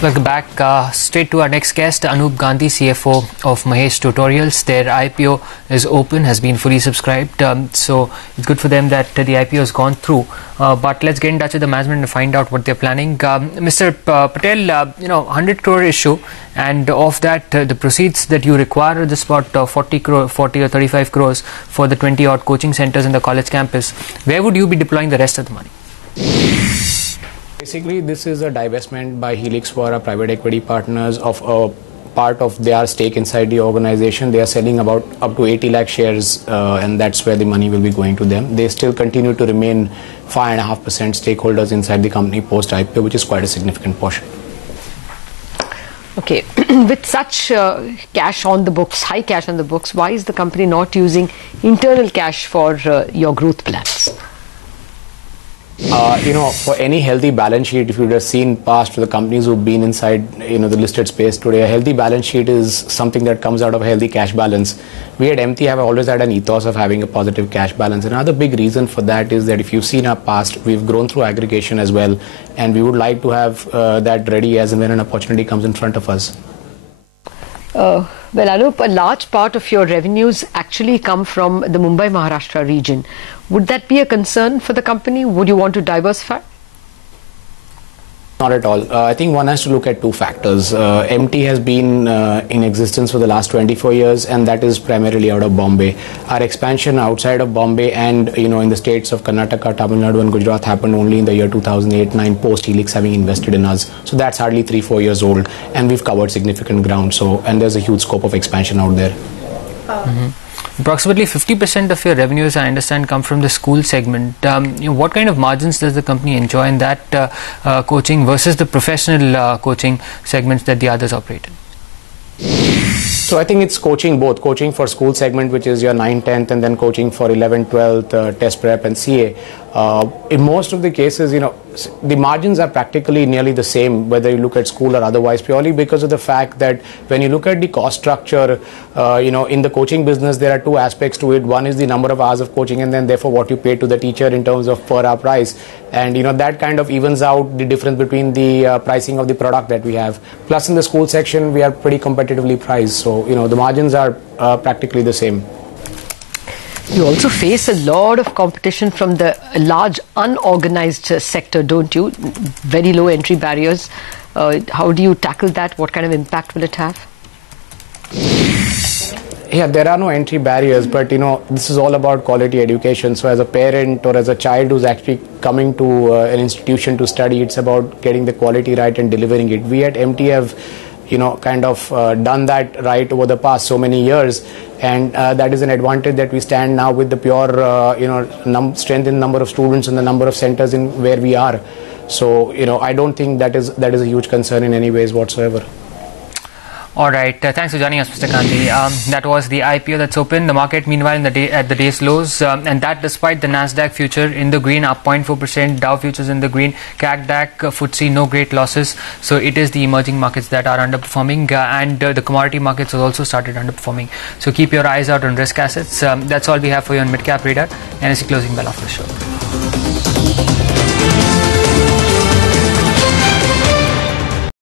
Welcome back. Straight to our next guest, Anup Gandhi, CFO of Mahesh Tutorials. Their IPO is open, has been fully subscribed. So it's good for them that the IPO has gone through. But let's get in touch with the management and find out what they're planning. Mr. Patel, 100 crore issue, and of that, the proceeds that you require are just about 40 or 35 crores for the 20 odd coaching centers in the college campus. Where would you be deploying the rest of the money? Basically, this is a divestment by Helix for our private equity partners of a part of their stake inside the organization. They are selling about up to 80 lakh shares, and that's where the money will be going to them. They still continue to remain 5.5% stakeholders inside the company post IPO, which is quite a significant portion. Okay, with such cash on the books, high cash on the books, why is the company not using internal cash for your growth plans? For any healthy balance sheet, if you'd have seen past the companies who've been inside, the listed space today, a healthy balance sheet is something that comes out of a healthy cash balance. We at MT have always had an ethos of having a positive cash balance. Another big reason for that is that if you've seen our past, we've grown through aggregation as well, and we would like to have that ready as and when an opportunity comes in front of us. Well, Anup, a large part of your revenues actually come from the Mumbai-Maharashtra region. Would that be a concern for the company? Would you want to diversify? Not at all. I think one has to look at two factors. MT has been in existence for the last 24 years, and that is primarily out of Bombay. Our expansion outside of Bombay and in the states of Karnataka, Tamil Nadu and Gujarat happened only in the year 2008-9 post Helix having invested in us. So that's hardly 3-4 years old, and we've covered significant ground. And there's a huge scope of expansion out there. Approximately 50% of your revenues, I understand, come from the school segment. What kind of margins does the company enjoy in that coaching versus the professional coaching segments that the others operate in? So I think it's coaching both. Coaching for school segment, which is your 9th, 10th, and then coaching for 11th, 12th, test prep and CA. In most of the cases, the margins are practically nearly the same, whether you look at school or otherwise, purely because of the fact that when you look at the cost structure, in the coaching business, there are two aspects to it. One is the number of hours of coaching, and then therefore what you pay to the teacher in terms of per hour price. And that kind of evens out the difference between the pricing of the product that we have. Plus in the school section, we are pretty competitively priced. So, the margins are practically the same. You also face a lot of competition from the large unorganized sector, don't you? Very low entry barriers. How do you tackle that? What kind of impact will it have? Yeah, there are no entry barriers, but this is all about quality education. So as a parent or as a child who's actually coming to an institution to study, it's about getting the quality right and delivering it. We at MT have done that right over the past so many years, and that is an advantage that we stand now with the pure strength in number of students and the number of centers in where we are. So I don't think that is a huge concern in any ways whatsoever. All right. Thanks for joining us, Mr. Gandhi. That was the IPO that's open. The market, meanwhile, at the day's lows, and that despite the Nasdaq future in the green, up 0.4%, Dow futures in the green, CAC, FTSE, no great losses. So it is the emerging markets that are underperforming, and the commodity markets have also started underperforming. So keep your eyes out on risk assets. That's all we have for you on Midcap Radar. NSE closing bell after the show.